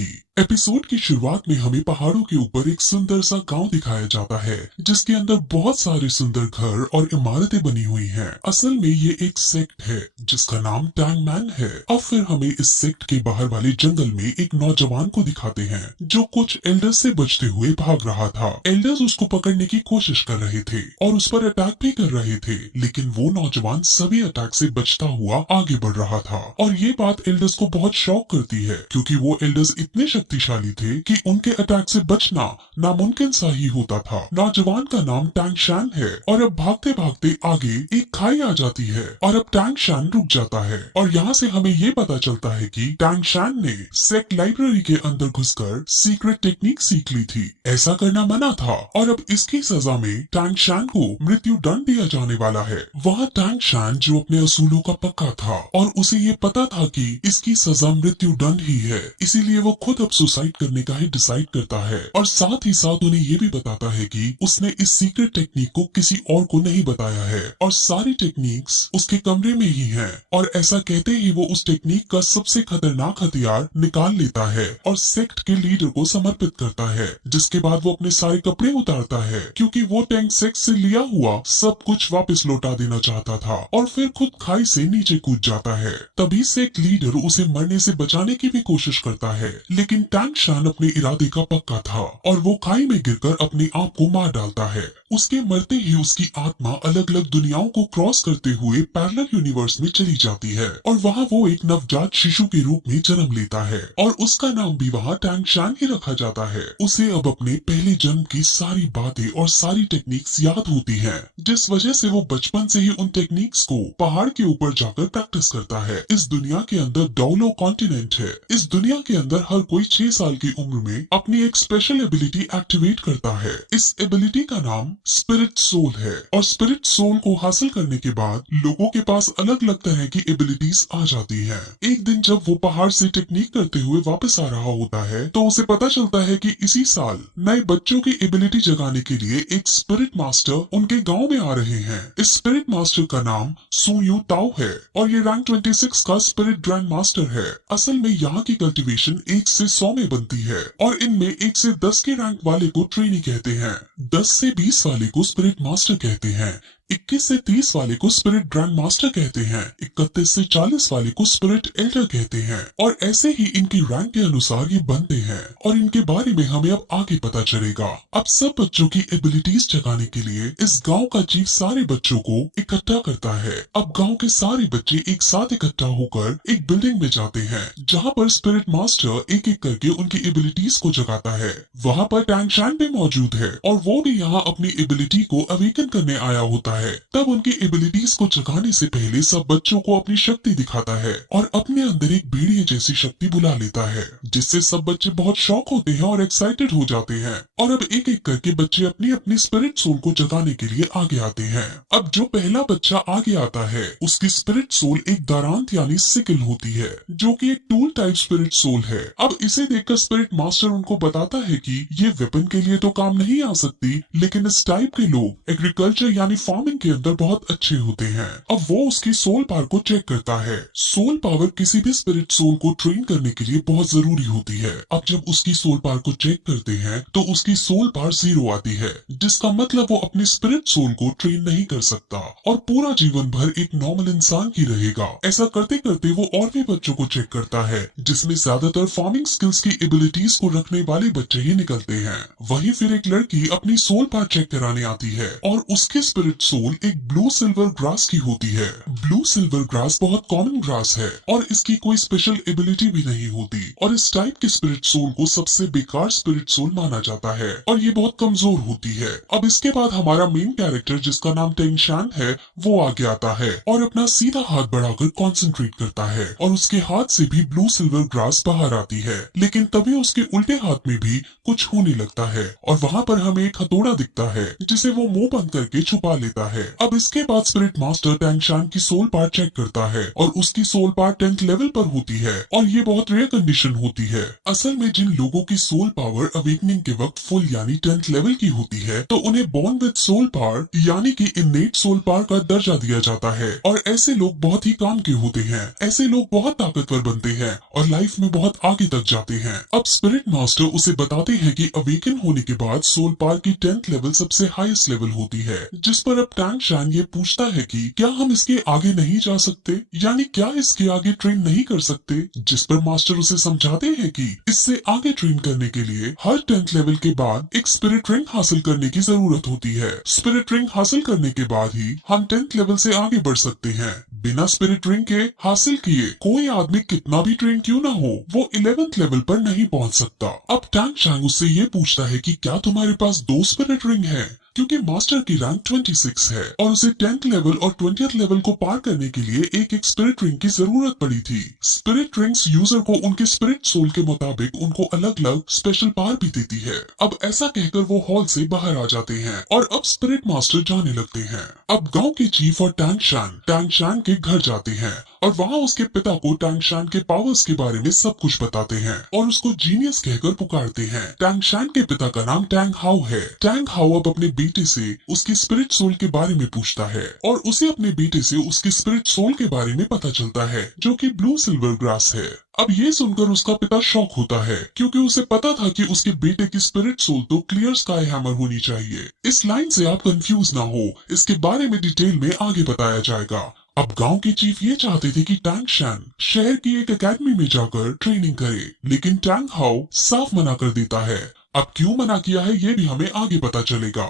की। एपिसोड की शुरुआत में हमें पहाड़ों के ऊपर एक सुंदर सा गांव दिखाया जाता है जिसके अंदर बहुत सारे सुंदर घर और इमारतें बनी हुई हैं। असल में ये एक सेक्ट है जिसका नाम टैंग मैन है। अब फिर हमें इस सेक्ट के बाहर वाले जंगल में एक नौजवान को दिखाते हैं जो कुछ एल्डर्स से बचते हुए भाग रहा था। एल्डर्स उसको पकड़ने की कोशिश कर रहे थे और उस पर अटैक भी कर रहे थे, लेकिन वो नौजवान सभी अटैक से बचता हुआ आगे बढ़ रहा था। और ये बात एल्डर्स को बहुत शॉक करती है क्योंकि वो एल्डर्स इतने शक्तिशाली थे कि उनके अटैक से बचना नामुमकिन सा ही होता था। नौजवान का नाम टैंग शैन है और अब भागते भागते आगे एक खाई आ जाती है और अब टैंग शैन रुक जाता है और यहाँ से हमें ये पता चलता है कि टैंग शैन ने सेक्ट लाइब्रेरी के अंदर घुसकर सीक्रेट टेक्निक सीख ली थी। ऐसा करना मना था और अब इसकी सजा में टैंग शैन को मृत्यु दंड दिया जाने वाला है। वहाँ टैंग शैन जो अपने असूलों का पक्का था और उसे ये पता था कि इसकी सजा मृत्यु दंड ही है, इसीलिए वो खुद अब सुसाइड करने का ही डिसाइड करता है और साथ ही साथ उन्हें ये भी बताता है कि उसने इस सीक्रेट टेक्निक को किसी और को नहीं बताया है और सारी टेक्निक्स उसके कमरे में ही हैं। और ऐसा कहते ही वो उस टेक्निक का सबसे खतरनाक हथियार निकाल लेता है और सेक्ट के लीडर को समर्पित करता है, जिसके बाद वो अपने सारे कपड़े उतारता है क्योंकि वो टैंक सेक्ट से लिया हुआ सब कुछ वापस लौटा देना चाहता था और फिर खुद खाई से नीचे कूद जाता है। तभी सेक्ट लीडर उसे मरने से बचाने की भी कोशिश करता है, लेकिन टैंग शैन अपने इरादे का पक्का था और वो खाई में गिरकर अपने आप को मार डालता है। उसके मरते ही उसकी आत्मा अलग अलग दुनियाओं को क्रॉस करते हुए पैरेलल यूनिवर्स में चली जाती है और वहाँ वो एक नवजात शिशु के रूप में जन्म लेता है और उसका नाम भी वहाँ टैंग शैन ही रखा जाता है। उसे अब अपने पहले जन्म की सारी बातें और सारी टेक्निक्स याद होती हैं, जिस वजह से वो बचपन से ही उन टेक्निक्स को पहाड़ के ऊपर जाकर प्रैक्टिस करता है। इस दुनिया के अंदर डोलो कॉन्टिनेंट है। इस दुनिया के अंदर हर कोई 6 साल की उम्र में अपनी एक स्पेशल एबिलिटी एक्टिवेट करता है। इस एबिलिटी का नाम स्पिरिट सोल है और स्पिरिट सोल को हासिल करने के बाद लोगों के पास अलग अलग तरह की एबिलिटीज आ जाती हैं। एक दिन जब वो पहाड़ से टेक्निक करते हुए वापस आ रहा होता है तो उसे पता चलता है कि इसी साल नए बच्चों की एबिलिटी जगाने के लिए एक स्पिरिट मास्टर उनके गांव में आ रहे हैं। इस स्पिरिट मास्टर का नाम सू यू ताओ है और ये रैंक 26 का स्पिरिट ग्रैंड मास्टर है। असल में यहाँ की कल्टीवेशन 1 से 100 में बनती है और इनमें 1 से 10 के रैंक वाले को ट्रेनी कहते हैं, 10 से 20 वाले को स्पिरिट मास्टर कहते हैं, 21 से 30 वाले को स्पिरिट ग्रैंड मास्टर कहते हैं, 31 से 40 वाले को स्पिरिट एल्डर कहते हैं और ऐसे ही इनकी रैंक के अनुसार ये बनते हैं और इनके बारे में हमें अब आगे पता चलेगा। अब सब बच्चों की एबिलिटीज जगाने के लिए इस गांव का चीफ सारे बच्चों को इकट्ठा करता है। अब गांव के सारे बच्चे एक साथ इकट्ठा होकर एक बिल्डिंग में जाते हैं जहाँ पर स्पिरिट मास्टर एक एक करके उनकी एबिलिटीज को जगाता है। वहाँ पर टैंग शैन भी मौजूद है और वो भी यहाँ अपनी एबिलिटी को अवेकन करने आया होता है। तब उनकी एबिलिटीज को जगाने से पहले सब बच्चों को अपनी शक्ति दिखाता है और अपने अंदर एक भेड़िए जैसी शक्ति बुला लेता है, जिससे सब बच्चे बहुत शौक होते हैं और एक्साइटेड हो जाते हैं। और अब एक एक करके बच्चे अपनी अपनी स्पिरिट सोल को जगाने के लिए आगे आते हैं। अब जो पहला बच्चा आगे आता है उसकी स्पिरिट सोल एक दारांत यानी सिकल होती है जो कि एक टूल टाइप स्पिरिट सोल है। अब इसे देखकर स्पिरिट मास्टर उनको बताता है कि ये वेपन के लिए तो काम नहीं आ सकती, लेकिन इस टाइप के लोग एग्रीकल्चर यानी फार्मिंग के अंदर बहुत अच्छे होते हैं। अब वो उसकी सोल पावर को चेक करता है। सोल पावर किसी भी स्पिरिट सोल को ट्रेन करने के लिए बहुत जरूरी होती है। अब जब उसकी सोल पावर को चेक करते हैं तो उसकी सोल पावर 0 आती है, जिसका मतलब वो अपनी स्पिरिट सोल को ट्रेन नहीं कर सकता और पूरा जीवन भर एक नॉर्मल इंसान की रहेगा। ऐसा करते करते वो और भी बच्चों को चेक करता है जिसमें ज्यादातर फार्मिंग स्किल्स की एबिलिटीज को रखने वाले बच्चे ही निकलते हैं। वहीं फिर एक लड़की अपनी सोल पावर चेक कराने आती है और उसकी स्पिरिट सोल एक ब्लू सिल्वर ग्रास की होती है। ब्लू सिल्वर ग्रास बहुत कॉमन ग्रास है और इसकी कोई स्पेशल एबिलिटी भी नहीं होती और इस टाइप के स्पिरिट सोल को सबसे बेकार स्पिरिट सोल माना जाता है और ये बहुत कमजोर होती है। अब इसके बाद हमारा मेन कैरेक्टर जिसका नाम टैंग शैन है वो आगे आता है और अपना सीधा हाथ बढ़ाकर कॉन्सेंट्रेट करता है और उसके हाथ से भी ब्लू सिल्वर ग्रास बाहर आती है, लेकिन तभी उसके उल्टे हाथ में भी कुछ होने लगता है और वहाँ पर हमें एक हथौड़ा दिखता है जिसे वो मुंह बंद करके छुपा लेता है। अब इसके बाद स्पिरिट मास्टर टैंग शान की सोल पार्ट चेक करता है और उसकी सोल पार्ट 10th लेवल पर होती है और ये बहुत रेयर कंडीशन होती है। असल में जिन लोगों की सोल पावर अवेकनिंग के वक्त फुल यानी 10th लेवल की होती है तो उन्हें बॉर्न विद सोल पावर यानी कि इनेट सोल पावर का दर्जा दिया जाता है और ऐसे लोग बहुत ही काम के होते हैं। ऐसे लोग बहुत ताकतवर बनते हैं और लाइफ में बहुत आगे तक जाते हैं। अब स्पिरिट मास्टर उसे बताते हैं कि अवेकन होने के बाद सोल पावर की 10th लेवल सबसे हाईएस्ट लेवल होती है, जिस पर अब टैंग शान ये पूछता है कि क्या हम इसके आगे नहीं जा सकते, यानी क्या इसके आगे ट्रेन नहीं कर सकते, जिस पर मास्टर उसे समझाते हैं कि इससे आगे ट्रेन करने के लिए हर 10th लेवल के बाद एक स्पिरिट रिंग हासिल करने की जरूरत होती है। स्पिरिट रिंग हासिल करने के बाद ही हम 10th लेवल से आगे बढ़ सकते हैं। बिना स्पिरिट रिंग के हासिल किए कोई आदमी कितना भी ट्रेन क्यों ना हो वो 11th लेवल पर नहीं पहुंच सकता। अब टैंग शान उससे ये पूछता है कि क्या तुम्हारे पास 2 स्पिरिट रिंग है, क्योंकि मास्टर की रैंक 26 है और उसे 10th लेवल और 20th लेवल को पार करने के लिए एक स्पिरिट रिंग की जरूरत पड़ी थी। स्पिरिट रिंग्स यूजर को उनके स्पिरिट सोल के मुताबिक उनको अलग अलग स्पेशल पावर भी देती है। अब ऐसा कहकर वो हॉल से बाहर आ जाते हैं और अब स्पिरिट मास्टर जाने लगते हैं। अब गांव के चीफ और टैंग शान के घर जाते हैं और वहाँ उसके पिता को टैंग शान के पावर्स के बारे में सब कुछ बताते हैं और उसको जीनियस कहकर पुकारते हैं। टैंग शान के पिता का नाम टैंग हाउ है। टैंग हाउ अब अपने बेटे से उसकी स्पिरिट सोल के बारे में पूछता है और उसे अपने बेटे से उसकी स्पिरिट सोल के बारे में पता चलता है जो कि ब्लू सिल्वर ग्रास है। अब ये सुनकर उसका पिता शॉक होता है क्योंकि उसे पता था कि उसके बेटे की स्पिरिट सोल तो क्लियर स्काई हैमर होनी चाहिए। इस लाइन से आप कंफ्यूज ना हो, इसके बारे में डिटेल में आगे बताया जाएगा। अब गांव के चीफ ये चाहते थे कि टैंग शान शहर की एक एकेडमी में जाकर ट्रेनिंग करे, लेकिन टैंग हाउ साफ मना कर देता है। अब क्यों मना किया है ये भी हमें आगे पता चलेगा।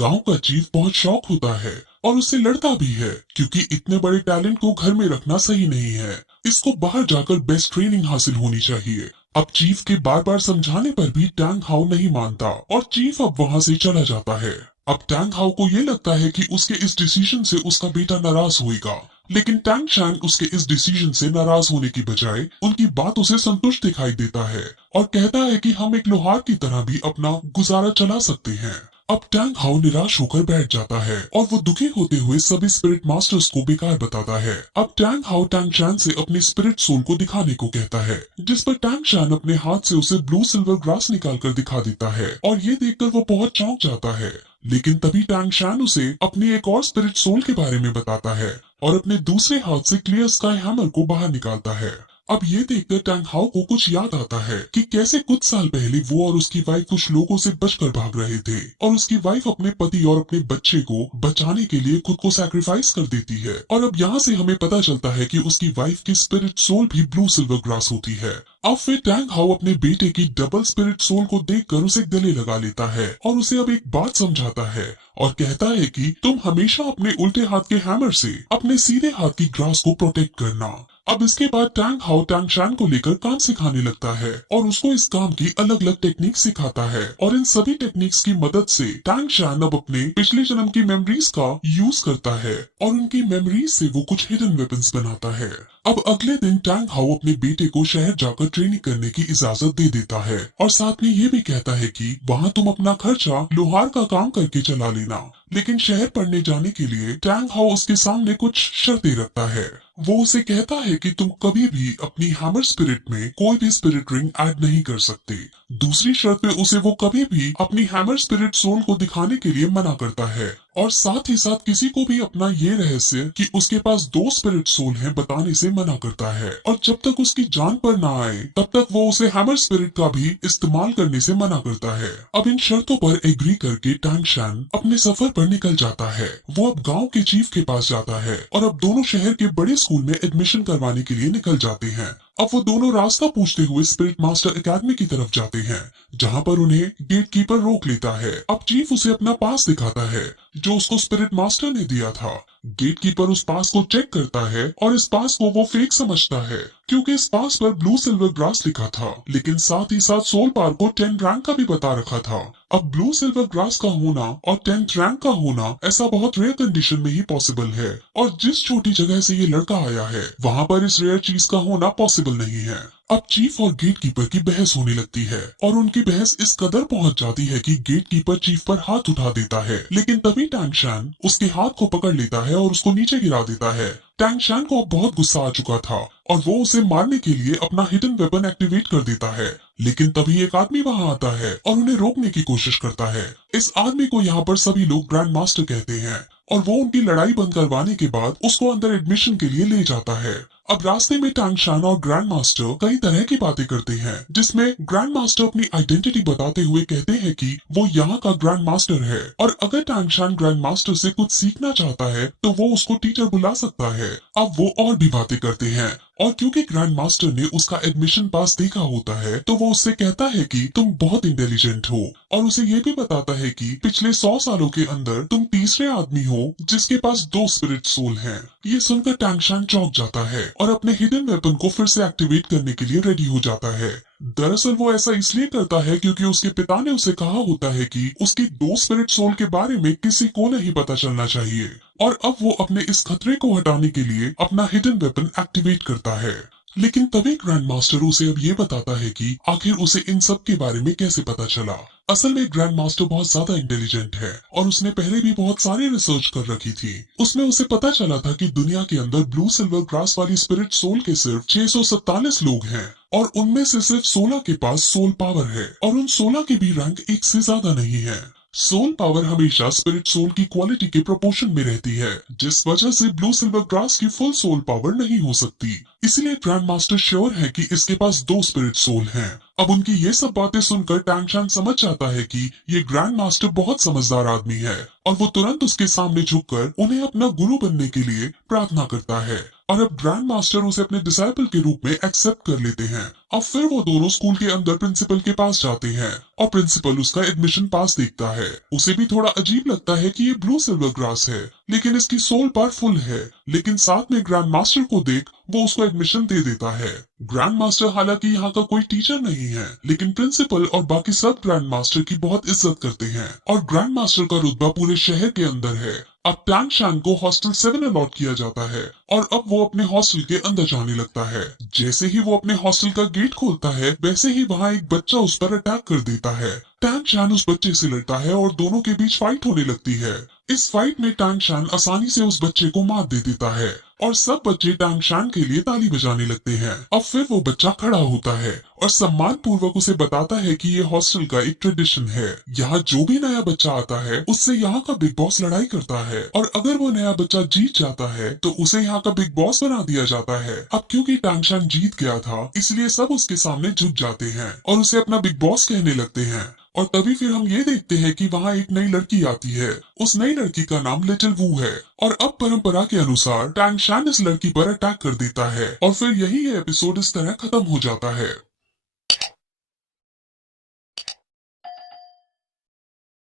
गांव का चीफ बहुत शॉक होता है और उससे लड़ता भी है क्योंकि इतने बड़े टैलेंट को घर में रखना सही नहीं है, इसको बाहर जाकर बेस्ट ट्रेनिंग हासिल होनी चाहिए। अब चीफ के बार बार समझाने पर भी टैंग हाउ नहीं मानता और चीफ अब वहाँ से चला जाता है। अब टैंग हाउ को ये लगता है कि उसके इस डिसीजन से उसका बेटा नाराज होगा, लेकिन टैंग शान उसके इस डिसीजन से नाराज होने की बजाय उनकी बातों से संतुष्ट दिखाई देता है और कहता है कि हम एक लोहार की तरह भी अपना गुजारा चला सकते हैं। अब टैंग हाउ निराश होकर बैठ जाता है और वो दुखी होते हुए सभी स्पिरिट मास्टर्स को बेकार बताता है। अब टैंग हाउ टैंग शान से अपने स्पिरिट सोल को दिखाने को कहता है, जिस पर टैंग शान अपने हाथ से उसे ब्लू सिल्वर ग्रास निकाल कर दिखा देता है और ये देखकर वो बहुत चौंक जाता है। लेकिन तभी टैंग शान उसे अपनी एक और स्पिरिट सोल के बारे में बताता है और अपने दूसरे हाथ से क्लियर स्काई हैमर को बाहर निकालता है। अब ये देखकर टैंग हाउ को कुछ याद आता है कि कैसे कुछ साल पहले वो और उसकी वाइफ कुछ लोगों से बचकर भाग रहे थे और उसकी वाइफ अपने पति और अपने बच्चे को बचाने के लिए खुद को सैक्रिफाइस कर देती है। और अब यहाँ से हमें पता चलता है कि उसकी वाइफ की स्पिरिट सोल भी ब्लू सिल्वर ग्रास होती है। अब फिर टैंग हाउ अपने बेटे की डबल स्पिरिट सोल को देखकर उसे गले लगा लेता है और उसे अब एक बात समझाता है और कहता है कि तुम हमेशा अपने उल्टे हाथ के हैमर से अपने सीधे हाथ की ग्रास को प्रोटेक्ट करना। अब इसके बाद टैंग हाउ टैंग शान को लेकर काम सिखाने लगता है और उसको इस काम की अलग अलग टेक्निक सिखाता है और इन सभी टेक्निक्स की मदद से टैंग शान अब अपने पिछले जन्म की मेमोरीज का यूज करता है और उनकी मेमोरीज से वो कुछ हिडन वेपन्स बनाता है। अब अगले दिन टैंग हाउ अपने बेटे को शहर जाकर ट्रेनिंग करने की इजाजत दे देता है और साथ में ये भी कहता है कि वहाँ तुम अपना खर्चा लोहार का काम करके चला लेना। लेकिन शहर पढ़ने जाने के लिए टैंग हाउ उसके सामने कुछ शर्तें रखता है। वो उसे कहता है कि तुम कभी भी अपनी हैमर स्पिरिट में कोई भी स्पिरिट रिंग ऐड नहीं कर सकते। दूसरी शर्त पे उसे वो कभी भी अपनी हैमर स्पिरिट सोल को दिखाने के लिए मना करता है और साथ ही साथ किसी को भी अपना ये रहस्य कि उसके पास 2 स्पिरिट सोल हैं बताने से मना करता है और जब तक उसकी जान पर ना आए तब तक वो उसे हैमर स्पिरिट का भी इस्तेमाल करने से मना करता है। अब इन शर्तों पर एग्री करके टैंग शान अपने सफर पर निकल जाता है। वो अब गांव के चीफ के पास जाता है और अब दोनों शहर के बड़े स्कूल में एडमिशन करवाने के लिए निकल जाते हैं। अब वो दोनों रास्ता पूछते हुए स्पिरिट मास्टर एकेडमी की तरफ जाते हैं, जहाँ पर उन्हें गेट कीपर रोक लेता है। अब चीफ उसे अपना पास दिखाता है जो उसको स्पिरिट मास्टर ने दिया था। गेट कीपर उस पास को चेक करता है और इस पास को वो फेक समझता है क्योंकि इस पास पर ब्लू सिल्वर ग्रास लिखा था, लेकिन साथ ही साथ सोल पावर को 10 रैंक का भी बता रखा था। अब ब्लू सिल्वर ग्रास का होना और 10th रैंक का होना ऐसा बहुत रेयर कंडीशन में ही पॉसिबल है और जिस छोटी जगह से ये लड़का आया है वहाँ पर इस रेयर चीज का होना पॉसिबल नहीं है। अब चीफ और गेट कीपर की बहस होने लगती है और उनकी बहस इस कदर पहुंच जाती है कि गेट कीपर चीफ पर हाथ उठा देता है, लेकिन तभी टैंग शान उसके हाथ को पकड़ लेता है और उसको नीचे गिरा देता है। टैंग शान को अब बहुत गुस्सा आ चुका था और वो उसे मारने के लिए अपना हिडन वेपन एक्टिवेट कर देता है, लेकिन तभी एक आदमी वहां आता है और उन्हें रोकने की कोशिश करता है। इस आदमी को यहाँ पर सभी लोग ग्रैंड मास्टर कहते हैं और वो उनकी लड़ाई बंद करवाने के बाद उसको अंदर एडमिशन के लिए ले जाता है। अब रास्ते में टैंग शान और ग्रैंड मास्टर कई तरह की बातें करते हैं, जिसमें ग्रैंड मास्टर अपनी आइडेंटिटी बताते हुए कहते हैं कि वो यहाँ का ग्रैंड मास्टर है और अगर टैंग शान ग्रैंड मास्टर से कुछ सीखना चाहता है तो वो उसको टीचर बुला सकता है। अब वो और भी बातें करते हैं और क्योंकि ग्रैंड मास्टर ने उसका एडमिशन पास देखा होता है तो वो उससे कहता है कि तुम बहुत इंटेलिजेंट हो और उसे ये भी बताता है कि पिछले 100 सालों के अंदर तुम तीसरे आदमी हो जिसके पास 2 स्पिरिट सोल हैं। ये सुनकर टैंग शान चौंक जाता है और अपने हिडन वेपन को फिर से एक्टिवेट करने के लिए रेडी हो जाता है। दरअसल वो ऐसा इसलिए करता है क्योंकि उसके पिता ने उसे कहा होता है कि उसकी 2 स्पिरिट सोल के बारे में किसी को नहीं पता चलना चाहिए और अब वो अपने इस खतरे को हटाने के लिए अपना हिडन वेपन एक्टिवेट करता है। लेकिन तभी ग्रैंड मास्टर उसे अब ये बताता है कि आखिर उसे इन सब के बारे में कैसे पता चला। असल में ग्रैंड मास्टर बहुत ज्यादा इंटेलिजेंट है और उसने पहले भी बहुत सारी रिसर्च कर रखी थी। उसमें उसे पता चला था कि दुनिया के अंदर ब्लू सिल्वर ग्रास वाली स्पिरिट सोल के सिर्फ 647 लोग हैं और उनमें से सिर्फ 16 के पास सोल पावर है और उन 16 के भी रैंक 1 से ज्यादा नहीं है। सोल पावर हमेशा स्पिरिट सोल की क्वालिटी के प्रोपोर्शन में रहती है, जिस वजह से ब्लू सिल्वर ग्रास की फुल सोल पावर नहीं हो सकती। इसलिए ग्रैंड मास्टर श्योर है कि इसके पास 2 स्पिरिट सोल हैं। अब उनकी ये सब बातें सुनकर टैंग शान समझ जाता है कि ये ग्रैंड मास्टर बहुत समझदार आदमी है और वो तुरंत उसके सामने झुककर उन्हें अपना गुरु बनने के लिए प्रार्थना करता है और अब ग्रैंड मास्टर उसे अपने डिसाइपल के रूप में एक्सेप्ट कर लेते हैं। अब फिर वो दोनों स्कूल के अंदर प्रिंसिपल के पास जाते हैं और प्रिंसिपल उसका एडमिशन पास देखता है। उसे भी थोड़ा अजीब लगता है कि ये ब्लू सिल्वर ग्रास है लेकिन इसकी सोल पावर फुल है, लेकिन साथ में ग्रैंड मास्टर को देख वो उसको एडमिशन दे देता है। ग्रैंड मास्टर हालांकि यहाँ का कोई टीचर नहीं है, लेकिन प्रिंसिपल और बाकी सब ग्रैंड मास्टर की बहुत इज्जत करते हैं और ग्रैंड मास्टर का रुतबा पूरे शहर के अंदर है। अब टैंग शान को हॉस्टल 7 अलॉट किया जाता है और अब वो अपने हॉस्टल के अंदर जाने लगता है। जैसे ही वो अपने हॉस्टल का गेट खोलता है वैसे ही वहाँ एक बच्चा उस पर अटैक कर देता है। टैंग शान उस बच्चे से लड़ता है और दोनों के बीच फाइट होने लगती है। इस फाइट में टैंग शान आसानी से उस बच्चे को मार दे देता है और सब बच्चे टैंग शान के लिए ताली बजाने लगते हैं। अब फिर वो बच्चा खड़ा होता है और सम्मान पूर्वक उसे बताता है कि ये हॉस्टल का एक ट्रेडिशन है। यहाँ जो भी नया बच्चा आता है उससे यहाँ का बिग बॉस लड़ाई करता है और अगर वो नया बच्चा जीत जाता है तो उसे यहाँ का बिग बॉस बना दिया जाता है। अब क्योंकि टैंग शान जीत गया था इसलिए सब उसके सामने झुक जाते हैं और उसे अपना बिग बॉस कहने लगते हैं। और तभी फिर हम ये देखते हैं कि वहाँ एक नई लड़की आती है। उस नई लड़की का नाम लिटिल वू है और अब परंपरा के अनुसार टैंग शान इस लड़की पर अटैक कर देता है और फिर यही ये एपिसोड इस तरह खत्म हो जाता है।